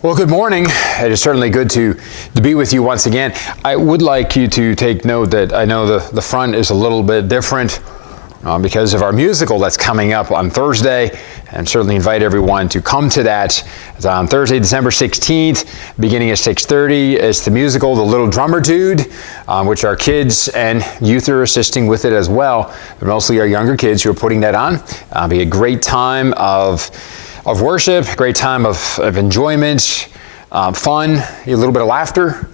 Well, good morning. It is certainly good to be with you once again. I would like you to take note that I know the front is a little bit different because of our musical that's coming up on Thursday, and certainly invite everyone to come to that. It's on Thursday, December 16th, beginning at 6:30. It's the musical, The Little Drummer Dude, which our kids and youth are assisting with it as well. But mostly our younger kids who are putting that on. It'll be a great time of worship, a great time of enjoyment, fun, a little bit of laughter,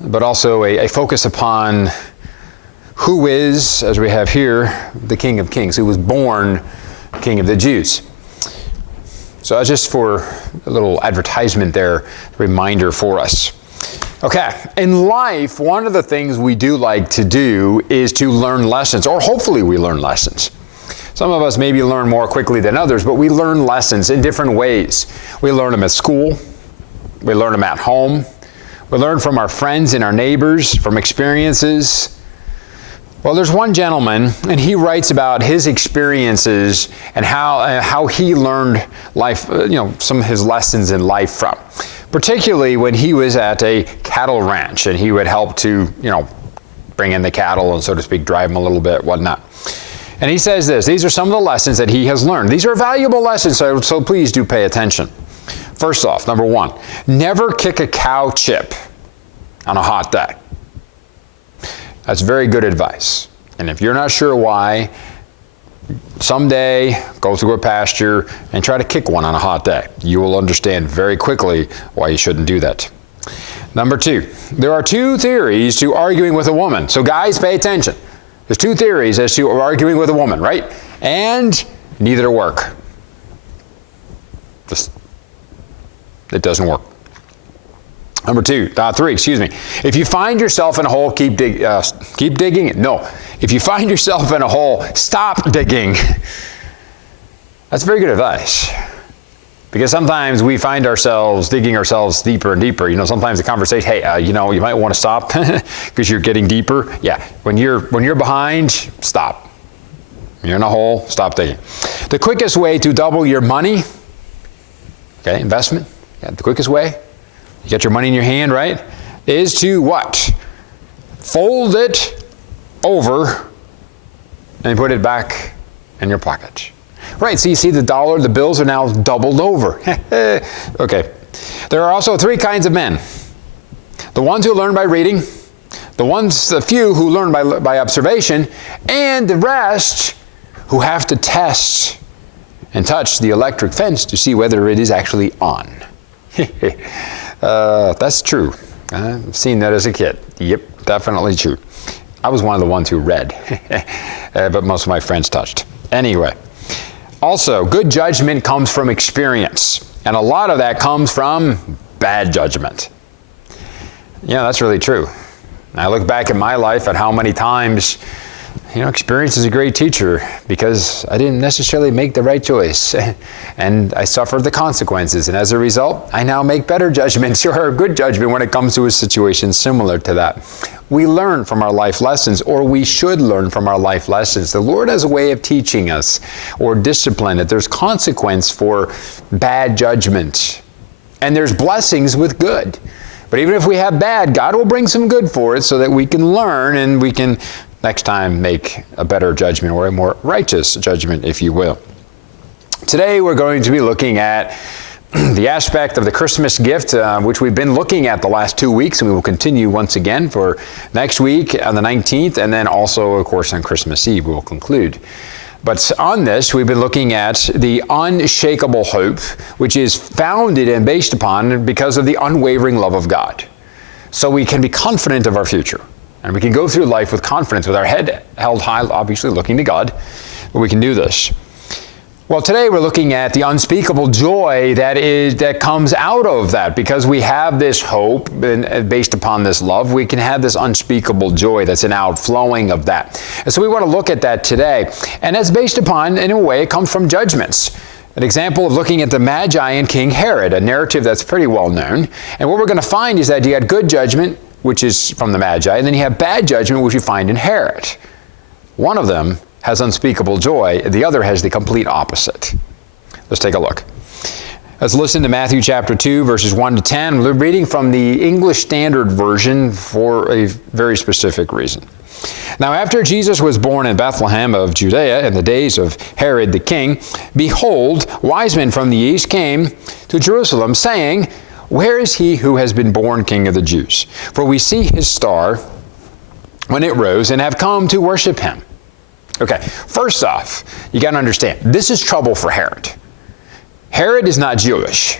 but also a focus upon who is, as we have here, the King of Kings, who was born King of the Jews. So that's just for a little advertisement there, reminder for us. Okay, in life, one of the things we do like to do is to learn lessons, or hopefully we learn lessons. Some of us maybe learn more quickly than others, but we learn lessons in different ways. We learn them at school. We learn them at home. We learn from our friends and our neighbors, from experiences. Well, there's one gentleman, and he writes about his experiences and how he learned life, some of his lessons in life from. Particularly when he was at a cattle ranch, and he would help to, bring in the cattle and, so to speak, drive them a little bit, whatnot. And he says this: these are some of the lessons that he has learned. These are valuable lessons, so please do pay attention. First off, number one, never kick a cow chip on a hot day. That's very good advice. And if you're not sure why, someday go through a pasture and try to kick one on a hot day. You will understand very quickly why you shouldn't do that. Number two, there are two theories to arguing with a woman. So guys, pay attention. There's two theories as to arguing with a woman, right? And neither work. It doesn't work. Number three. If you find yourself in a hole, keep digging. No. If you find yourself in a hole, stop digging. That's very good advice. Because sometimes we find ourselves digging ourselves deeper and deeper. Sometimes the conversation, hey, you might want to stop because you're getting deeper. Yeah, when you're behind, stop. You're in a hole, stop digging. The quickest way to double your money, investment, the quickest way, you get your money in your hand, right, is to what? Fold it over and put it back in your pocket. Right, so you see the bills are now doubled over. Okay. There are also three kinds of men. The ones who learn by reading, the few who learn by observation, and the rest who have to test and touch the electric fence to see whether it is actually on. That's true. I've seen that as a kid. Yep, definitely true. I was one of the ones who read, but most of my friends touched. Anyway. Also, good judgment comes from experience, and a lot of that comes from bad judgment. Yeah, that's really true. I look back at my life at how many times, experience is a great teacher because I didn't necessarily make the right choice, and I suffered the consequences, and as a result, I now make better judgments or good judgment when it comes to a situation similar to that. We learn from our life lessons, or we should learn from our life lessons. The Lord has a way of teaching us, or discipline, that there's consequence for bad judgment. And there's blessings with good. But even if we have bad, God will bring some good for it so that we can learn and we can next time make a better judgment, or a more righteous judgment, if you will. Today we're going to be looking at the aspect of the Christmas gift, which we've been looking at the last 2 weeks, and we will continue once again for next week on the 19th, and then also, of course, on Christmas Eve we will conclude. But on this, we've been looking at the unshakable hope, which is founded and based upon because of the unwavering love of God. So we can be confident of our future, and we can go through life with confidence, with our head held high, obviously looking to God, but we can do this. Well, today we're looking at the unspeakable joy that comes out of that. Because we have this hope and based upon this love, we can have this unspeakable joy that's an outflowing of that. And so we want to look at that today. And that's based upon, in a way, it comes from judgments. An example of looking at the Magi and King Herod, a narrative that's pretty well known. And what we're going to find is that you had good judgment, which is from the Magi, and then you have bad judgment, which you find in Herod. One of them has unspeakable joy, the other has the complete opposite. Let's take a look. Let's listen to Matthew chapter 2, verses 1 to 10. We're reading from the English Standard Version for a very specific reason. Now, after Jesus was born in Bethlehem of Judea in the days of Herod the king, behold, wise men from the east came to Jerusalem, saying, Where is he who has been born King of the Jews? For we see his star when it rose and have come to worship him. Okay, first off, you got to understand, this is trouble for Herod. Herod is not Jewish.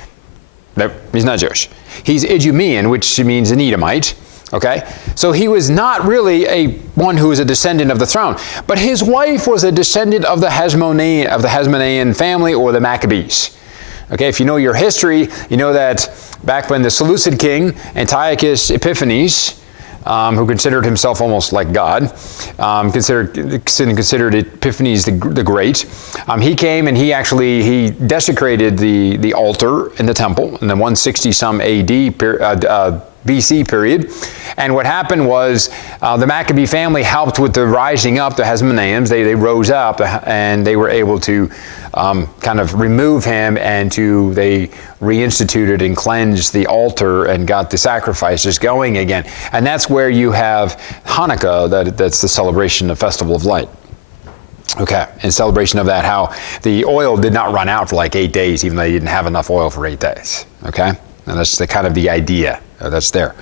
Nope, he's not Jewish. He's Idumean, which means an Edomite. Okay, so he was not really one who was a descendant of the throne, but his wife was a descendant of the Hasmonean family, or the Maccabees. Okay, if you know your history, you know that back when the Seleucid king Antiochus Epiphanes, who considered himself almost like God, considered Epiphanes the Great. He came and he desecrated the altar in the temple in the 160 some AD BC period. And what happened was the Maccabee family helped with the rising up, the Hasmoneans. They rose up and they were able to kind of remove him, and they reinstituted and cleansed the altar and got the sacrifices going again. And that's where you have Hanukkah, that's the celebration of Festival of Light. Okay, in celebration of that, how the oil did not run out for like 8 days, even though they didn't have enough oil for 8 days. Okay, and that's kind of the idea. That's there.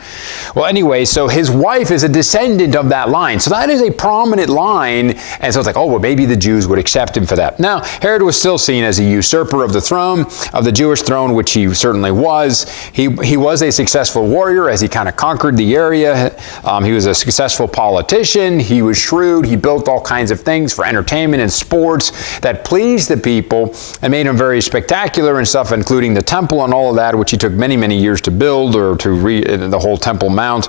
Well, anyway, so his wife is a descendant of that line. So that is a prominent line. And so it's like, oh, well, maybe the Jews would accept him for that. Now, Herod was still seen as a usurper of the throne, of the Jewish throne, which he certainly was. He was a successful warrior as he kind of conquered the area. He was a successful politician. He was shrewd. He built all kinds of things for entertainment and sports that pleased the people and made him very spectacular and stuff, including the temple and all of that, which he took many, many years to build, or to the whole Temple Mount.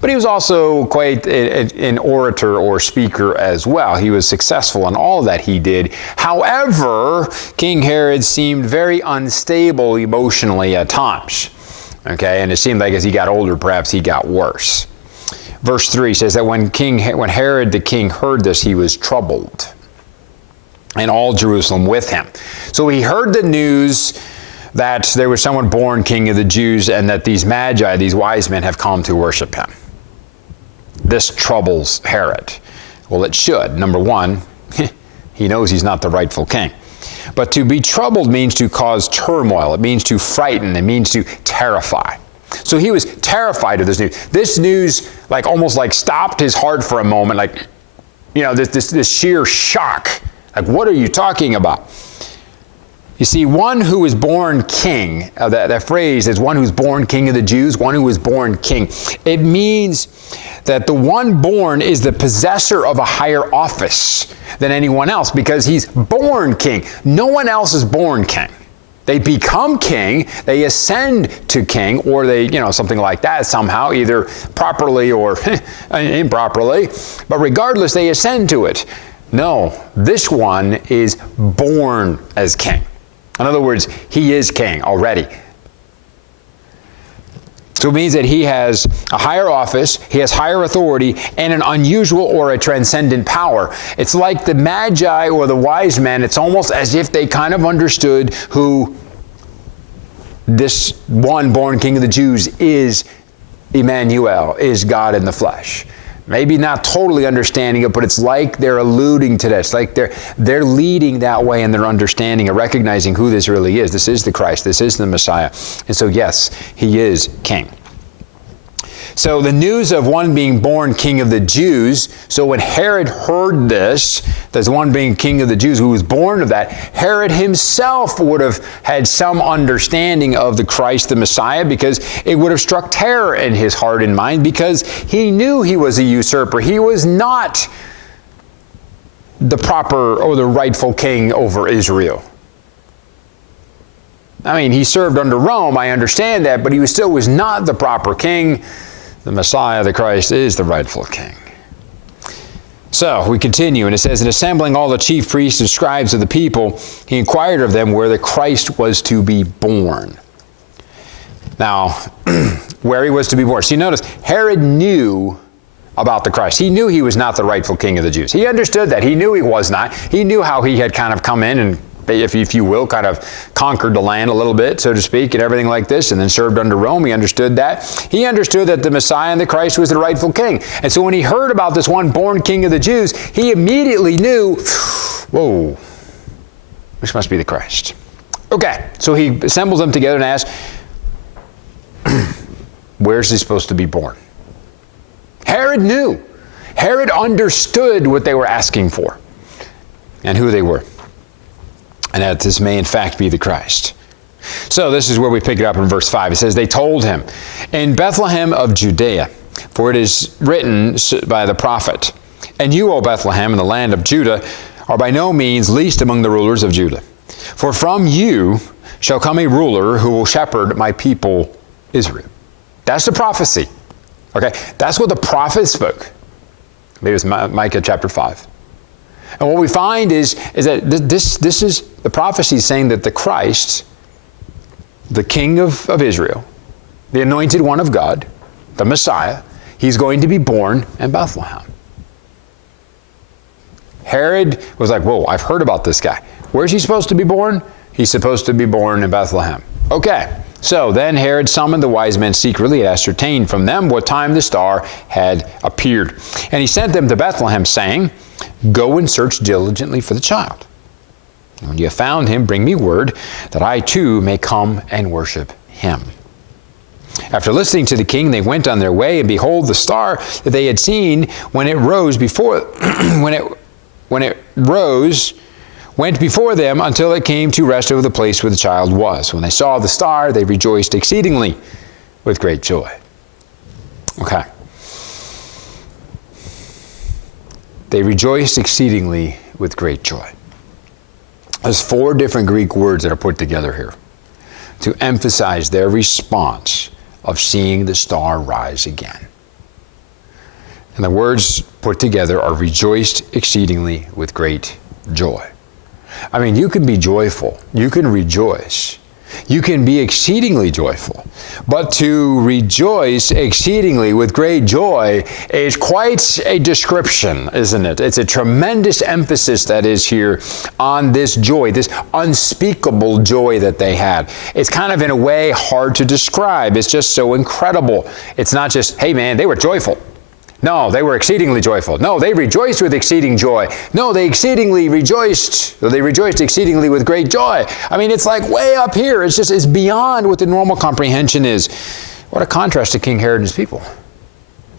But he was also quite an orator or speaker as well. He was successful in all that he did. However, King Herod seemed very unstable emotionally at times. Okay, and it seemed like as he got older, perhaps he got worse. Verse 3 says that when Herod the king heard this, he was troubled, and all Jerusalem with him. So he heard the news that there was someone born King of the Jews, and that these Magi, these wise men, have come to worship him. This troubles Herod. Well, it should. Number one, he knows he's not the rightful king. But to be troubled means to cause turmoil. It means to frighten. It means to terrify. So he was terrified of this news. This news, almost stopped his heart for a moment. This sheer shock. What are you talking about? You see, one who is born king, that phrase is one who's born King of the Jews, one who is born king. It means that the one born is the possessor of a higher office than anyone else, because he's born king. No one else is born king. They become king, they ascend to king, or they, something like that somehow, either properly or improperly. But regardless, they ascend to it. No, this one is born as king. In other words, he is king already. So it means that he has a higher office, he has higher authority, and an unusual or a transcendent power. It's like the Magi or the wise men, it's almost as if they kind of understood who this one born King of the Jews is. Emmanuel, is God in the flesh. Maybe not totally understanding it, but it's like they're alluding to this. Like they're leading that way in their understanding and recognizing who this really is. This is the Christ. This is the Messiah. And so, yes, he is king. So the news of one being born King of the Jews, so when Herod heard this, there's one being King of the Jews who was born of that, Herod himself would have had some understanding of the Christ, the Messiah, because it would have struck terror in his heart and mind, because he knew he was a usurper. He was not the proper or the rightful king over Israel. I mean, he served under Rome, I understand that, but he still was not the proper king. The Messiah, the Christ, is the rightful king. So we continue, and it says, "In assembling all the chief priests and scribes of the people, he inquired of them where the Christ was to be born." Now, where he was to be born. See, notice, Herod knew about the Christ. He knew he was not the rightful king of the Jews. He understood that. He knew he was not. He knew how he had kind of come in and if you will, kind of conquered the land a little bit, so to speak, and everything like this, and then served under Rome. He understood that. He understood that the Messiah and the Christ was the rightful king. And so when he heard about this one born king of the Jews, he immediately knew, whoa, this must be the Christ. Okay, so he assembles them together and asks, where's he supposed to be born? Herod knew. Herod understood what they were asking for and who they were, and that this may in fact be the Christ. So this is where we pick it up in verse 5. It says, they told him, in Bethlehem of Judea, for it is written by the prophet, and you, O Bethlehem, in the land of Judah, are by no means least among the rulers of Judah. For from you shall come a ruler who will shepherd my people Israel. That's the prophecy. Okay, that's what the prophet spoke. Maybe it's Micah chapter 5. And what we find is that this is the prophecy saying that the Christ, the King of Israel, the anointed one of God, the Messiah, he's going to be born in Bethlehem. Herod was like, whoa, I've heard about this guy. Where's he supposed to be born? He's supposed to be born in Bethlehem. Okay, so then Herod summoned the wise men secretly and ascertained from them what time the star had appeared. And he sent them to Bethlehem, saying, go and search diligently for the child. And when you have found him, bring me word, that I too may come and worship him. After listening to the king, they went on their way, and behold, the star that they had seen when it rose went before them until it came to rest over the place where the child was. When they saw the star, they rejoiced exceedingly with great joy. Okay. They rejoiced exceedingly with great joy. There's 4 different Greek words that are put together here to emphasize their response of seeing the star rise again. And the words put together are rejoiced exceedingly with great joy. I mean, you can be joyful. You can rejoice. You can be exceedingly joyful. But to rejoice exceedingly with great joy is quite a description, isn't it? It's a tremendous emphasis that is here on this joy, this unspeakable joy that they had. It's kind of in a way hard to describe. It's just so incredible. It's not just, hey man, they were joyful. No, they were exceedingly joyful. No, they rejoiced with exceeding joy. No, they exceedingly rejoiced. They rejoiced exceedingly with great joy. I mean, it's like way up here. It's beyond what the normal comprehension is. What a contrast to King Herod and his people.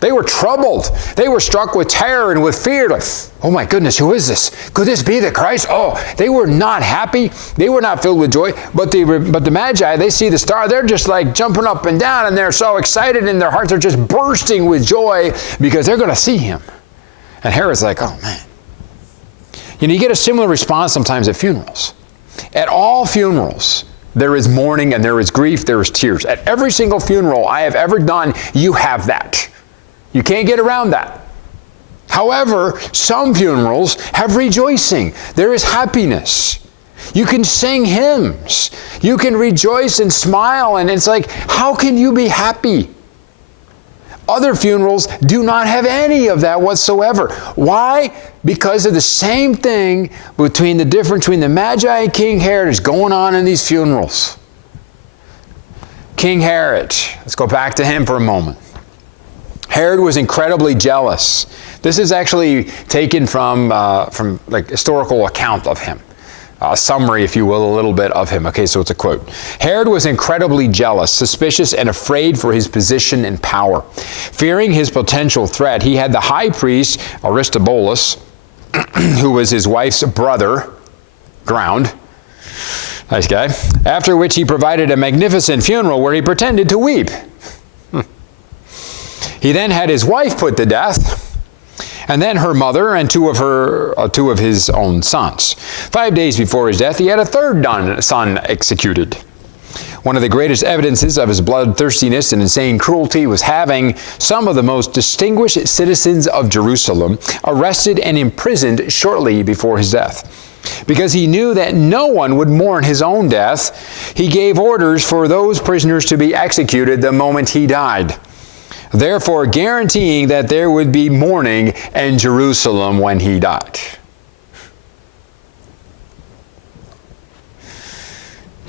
They were troubled. They were struck with terror and with fear. Like, oh my goodness, who is this? Could this be the Christ? Oh, they were not happy. They were not filled with joy. But the Magi, they see the star. They're just like jumping up and down, and they're so excited, and their hearts are just bursting with joy because they're going to see him. And Herod's like, oh man. You know, you get a similar response sometimes at funerals. At all funerals, there is mourning and there is grief, there is tears. At every single funeral I have ever done, you have that. You can't get around that. However, some funerals have rejoicing. There is happiness. You can sing hymns. You can rejoice and smile, and it's like, how can you be happy? Other funerals do not have any of that whatsoever. Why? Because of the same thing between the difference between the Magi and King Herod is going on in these funerals. King Herod, let's go back to him for a moment. Herod was incredibly jealous. This is actually taken from like historical account of him. A summary, if you will, a little bit of him. Okay, so it's a quote. Herod was incredibly jealous, suspicious, and afraid for his position and power. Fearing his potential threat, he had the high priest, Aristobulus, who was his wife's brother, drowned. Nice guy. After which he provided a magnificent funeral where he pretended to weep. He then had his wife put to death, and then her mother and two of his own sons. 5 days before his death, he had a third son executed. One of the greatest evidences of his bloodthirstiness and insane cruelty was having some of the most distinguished citizens of Jerusalem arrested and imprisoned shortly before his death. Because he knew that no one would mourn his own death, he gave orders for those prisoners to be executed the moment he died, therefore guaranteeing that there would be mourning in Jerusalem when he died.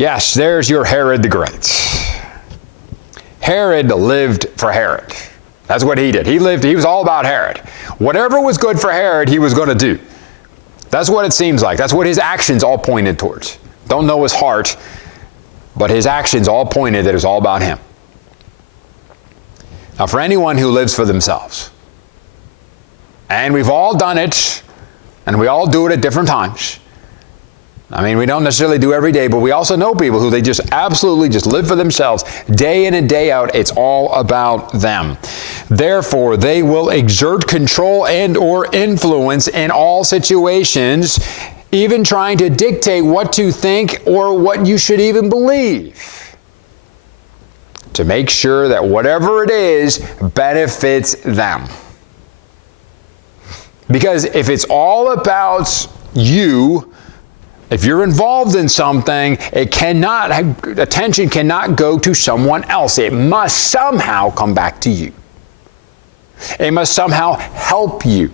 Yes, there's your Herod the Great. Herod lived for Herod. That's what he did. He was all about Herod. Whatever was good for Herod, he was going to do. That's what it seems like. That's what his actions all pointed towards. Don't know his heart, but his actions all pointed that it was all about him. Now, for anyone who lives for themselves, and we've all done it, and we all do it at different times. I mean, we don't necessarily do every day, but we also know people who they just absolutely just live for themselves day in and day out. It's all about them. Therefore, they will exert control and or influence in all situations, even trying to dictate what to think or what you should even believe, to make sure that whatever it is benefits them. Because if it's all about you, if you're involved in something, attention cannot go to someone else. It must somehow come back to you. It must somehow help you.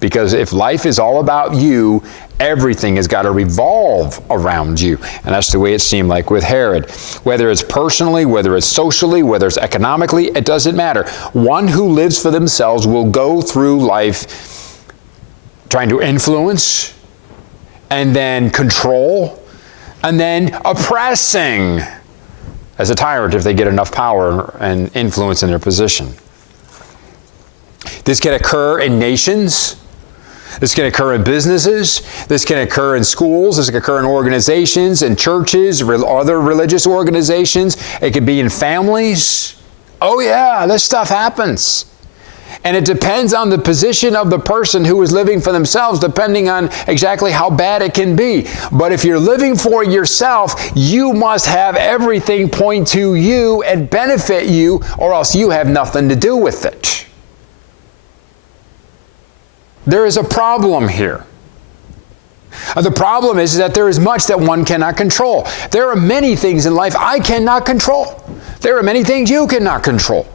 Because if life is all about you, everything has got to revolve around you. And that's the way it seemed like with Herod. Whether it's personally, whether it's socially, whether it's economically, it doesn't matter. One who lives for themselves will go through life trying to influence, and then control, and then oppressing as a tyrant if they get enough power and influence in their position. This can occur in nations. This can occur in businesses. This can occur in schools. This can occur in organizations, in churches, other religious organizations. It could be in families. Oh yeah, this stuff happens. And it depends on the position of the person who is living for themselves, depending on exactly how bad it can be. But if you're living for yourself, you must have everything point to you and benefit you, or else you have nothing to do with it. There is a problem here. The problem is that there is much that one cannot control. There are many things in life I cannot control. There are many things you cannot control.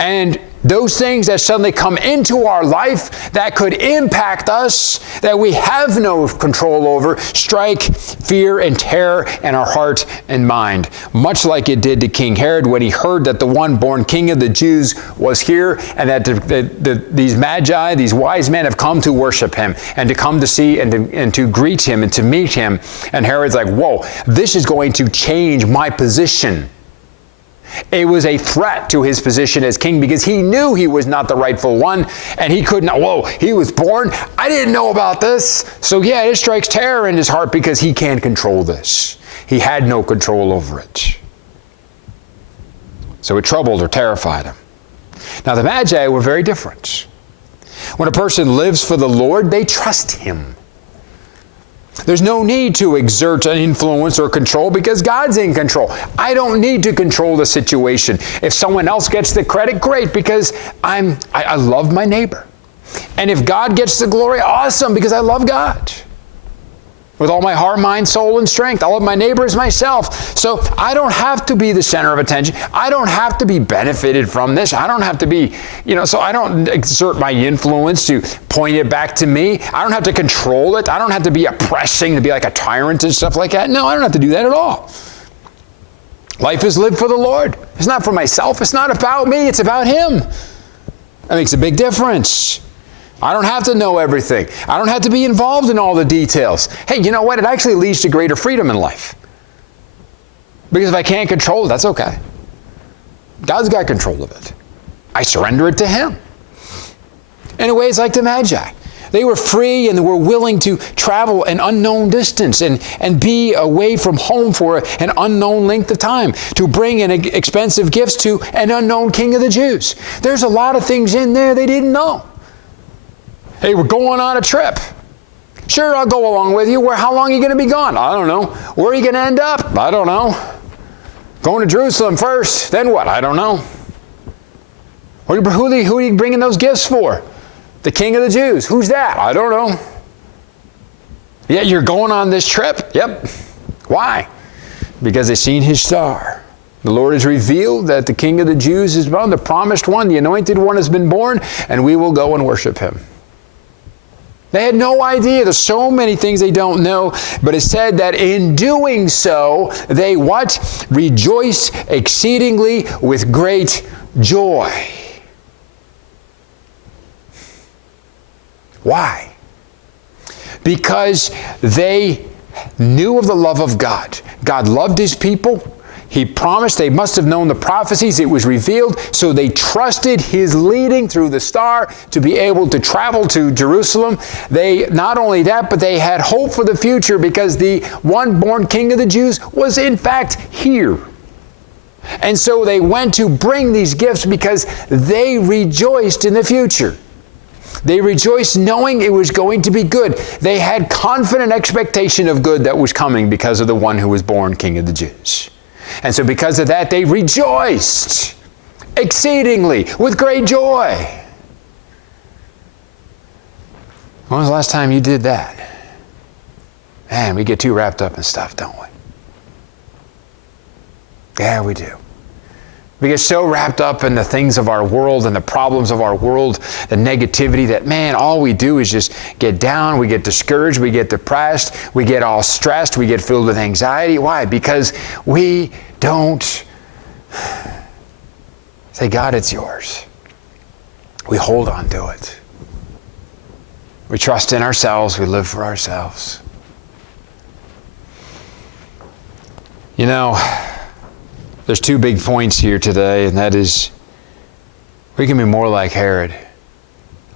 And those things that suddenly come into our life that could impact us, that we have no control over, strike fear and terror in our heart and mind. Much like it did to King Herod when he heard that the one born King of the Jews was here, and that these Magi, these wise men, have come to worship him and to come to see and to greet him and to meet him. And Herod's like, whoa, this is going to change my position. It was a threat to his position as king because he knew he was not the rightful one, and he couldn't, he was born. I didn't know about this. So yeah, it strikes terror in his heart because he can't control this. He had no control over it. So it troubled or terrified him. Now the Magi were very different. When a person lives for the Lord, they trust him. There's no need to exert an influence or control because God's in control. I don't need to control the situation. If someone else gets the credit, great, because I love my neighbor. And if God gets the glory, awesome, because I love God. With all my heart, mind, soul, and strength. I love my neighbor as myself. So I don't have to be the center of attention. I don't have to be benefited from this. I don't have to be, so I don't exert my influence to point it back to me. I don't have to control it. I don't have to be oppressing, to be like a tyrant and stuff like that. No, I don't have to do that at all. Life is lived for the Lord. It's not for myself. It's not about me. It's about Him. That makes a big difference. I don't have to know everything. I don't have to be involved in all the details. Hey, you know what? It actually leads to greater freedom in life. Because if I can't control it, that's okay. God's got control of it. I surrender it to Him. In a way, it's like the Magi. They were free and they were willing to travel an unknown distance and be away from home for an unknown length of time, to bring in expensive gifts to an unknown king of the Jews. There's a lot of things in there they didn't know. Hey, we're going on a trip. Sure, I'll go along with you. How long are you going to be gone? I don't know. Where are you going to end up? I don't know. Going to Jerusalem first. Then what? I don't know. Who are you bringing those gifts for? The king of the Jews. Who's that? I don't know. Yeah, you're going on this trip? Yep. Why? Because they've seen his star. The Lord has revealed that the king of the Jews is born, the promised one, the anointed one has been born, and we will go and worship him. They had no idea. There's so many things they don't know. But it said that in doing so, they what? Rejoice exceedingly with great joy. Why? Because they knew of the love of God. God loved His people. He promised. They must have known the prophecies. It was revealed. So they trusted His leading through the star to be able to travel to Jerusalem. They, not only that, but they had hope for the future because the one born King of the Jews was in fact here. And so they went to bring these gifts because they rejoiced in the future. They rejoiced knowing it was going to be good. They had confident expectation of good that was coming because of the one who was born King of the Jews. And so because of that, they rejoiced exceedingly with great joy. When was the last time you did that? Man, we get too wrapped up in stuff, don't we? Yeah, we do. We get so wrapped up in the things of our world and the problems of our world, the negativity that, man, all we do is just get down, we get discouraged, we get depressed, we get all stressed, we get filled with anxiety. Why? Because we don't say, God, it's yours. We hold on to it. We trust in ourselves, we live for ourselves. You know, there's two big points here today, and that is we can be more like Herod.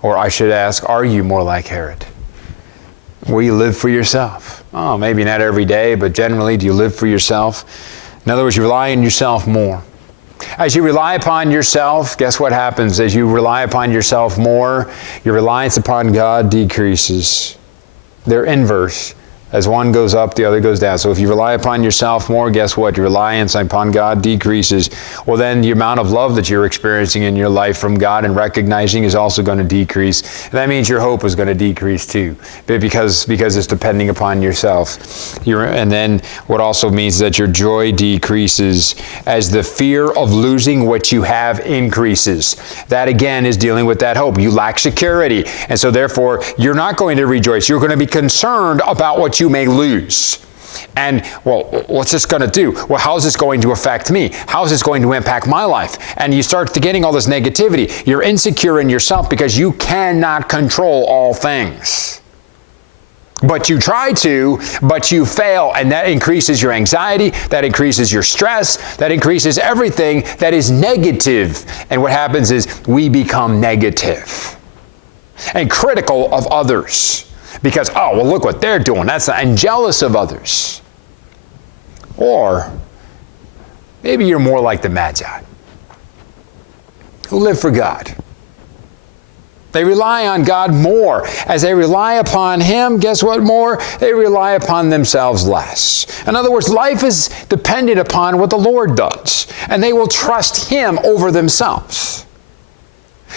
Or I should ask, are you more like Herod? Will you live for yourself? Oh, maybe not every day, but generally, do you live for yourself? In other words, you rely on yourself more. As you rely upon yourself, guess what happens? As you rely upon yourself more, your reliance upon God decreases. They're inverse. As one goes up, the other goes down. So if you rely upon yourself more, guess what? Your reliance upon God decreases. Well, then the amount of love that you're experiencing in your life from God and recognizing is also going to decrease. And that means your hope is going to decrease too, because it's depending upon yourself. And then what also means that your joy decreases as the fear of losing what you have increases. That again is dealing with that hope. You lack security. And so therefore, you're not going to rejoice. You're going to be concerned about what you may lose. And, well, what's this going to do? Well, how's this going to affect me? How's this going to impact my life? And you start getting all this negativity. You're insecure in yourself because you cannot control all things. But you try to, but you fail, and that increases your anxiety, that increases your stress, that increases everything that is negative. And what happens is we become negative and critical of others. Because, oh, well, look what they're doing. And jealous of others. Or maybe you're more like the Magi, who live for God. They rely on God more. As they rely upon Him, guess what more? They rely upon themselves less. In other words, life is dependent upon what the Lord does. And they will trust Him over themselves.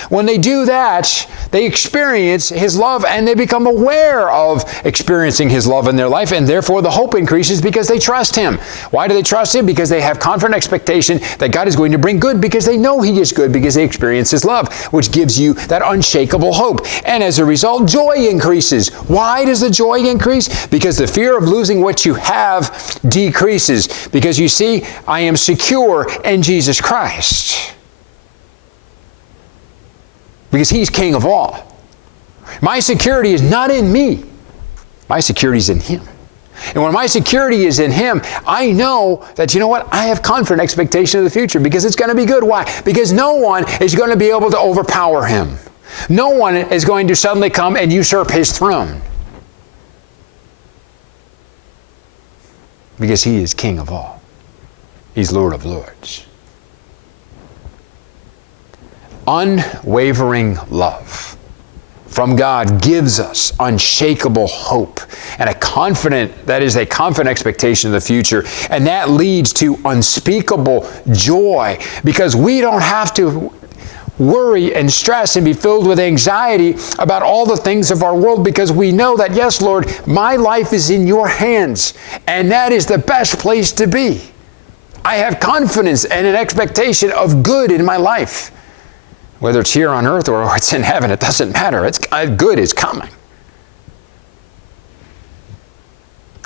When they do that, they experience His love and they become aware of experiencing His love in their life, and therefore the hope increases because they trust Him. Why do they trust Him? Because they have confident expectation that God is going to bring good, because they know He is good, because they experience His love, which gives you that unshakable hope. And as a result, joy increases. Why does the joy increase? Because the fear of losing what you have decreases. Because you see, I am secure in Jesus Christ. Because He's King of all. My security is not in me. My security is in Him. And when my security is in Him, I know that, you know what? I have confident expectation of the future because it's going to be good. Why? Because no one is going to be able to overpower Him. No one is going to suddenly come and usurp His throne. Because He is King of all. He's Lord of lords. Unwavering love from God gives us unshakable hope and a confident expectation of the future. And that leads to unspeakable joy, because we don't have to worry and stress and be filled with anxiety about all the things of our world, because we know that, yes, Lord, my life is in your hands, and that is the best place to be. I have confidence and an expectation of good in my life. Whether it's here on earth or it's in heaven, it doesn't matter. Good is coming.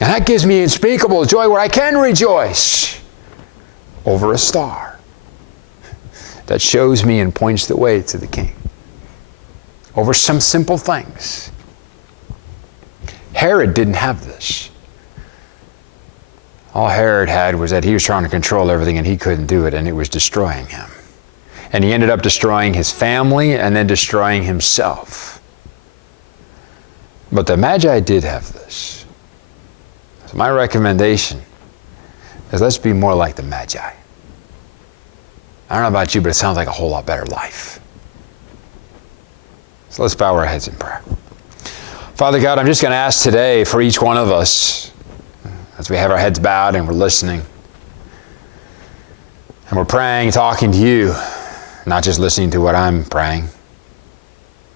And that gives me unspeakable joy where I can rejoice over a star that shows me and points the way to the King. Over some simple things. Herod didn't have this. All Herod had was that he was trying to control everything and he couldn't do it, and it was destroying him. And he ended up destroying his family and then destroying himself. But the Magi did have this. So my recommendation is let's be more like the Magi. I don't know about you, but it sounds like a whole lot better life. So let's bow our heads in prayer. Father God, I'm just going to ask today for each one of us, as we have our heads bowed and we're listening, and we're praying, talking to you, not just listening to what I'm praying,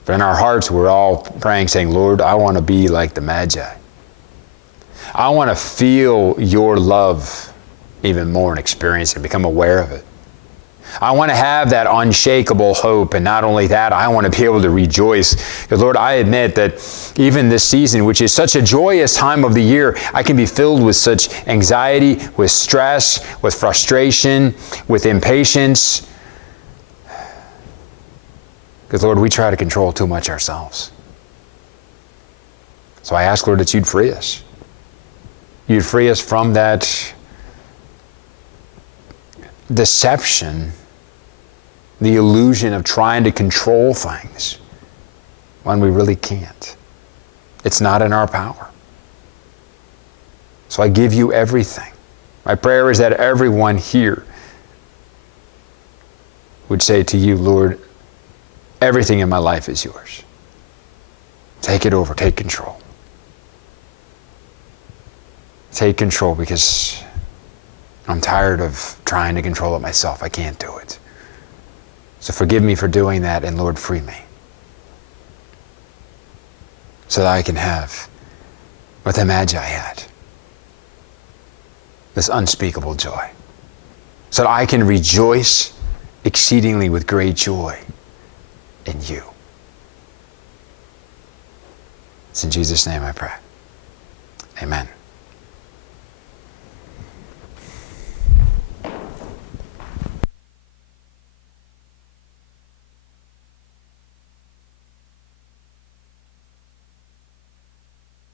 but in our hearts we're all praying, saying, Lord, I want to be like the Magi. I want to feel your love even more and experience it, become aware of it. I want to have that unshakable hope, and not only that, I want to be able to rejoice. Because Lord, I admit that even this season, which is such a joyous time of the year, I can be filled with such anxiety, with stress, with frustration, with impatience. Because Lord, we try to control too much ourselves. So I ask, Lord, that you'd free us. You'd free us from that deception, the illusion of trying to control things when we really can't. It's not in our power. So I give you everything. My prayer is that everyone here would say to you, Lord, everything in my life is yours. Take it over, take control. Take control, because I'm tired of trying to control it myself. I can't do it. So forgive me for doing that, and Lord, free me. So that I can have what the Magi had. This unspeakable joy. So that I can rejoice exceedingly with great joy in you. It's in Jesus' name I pray. Amen.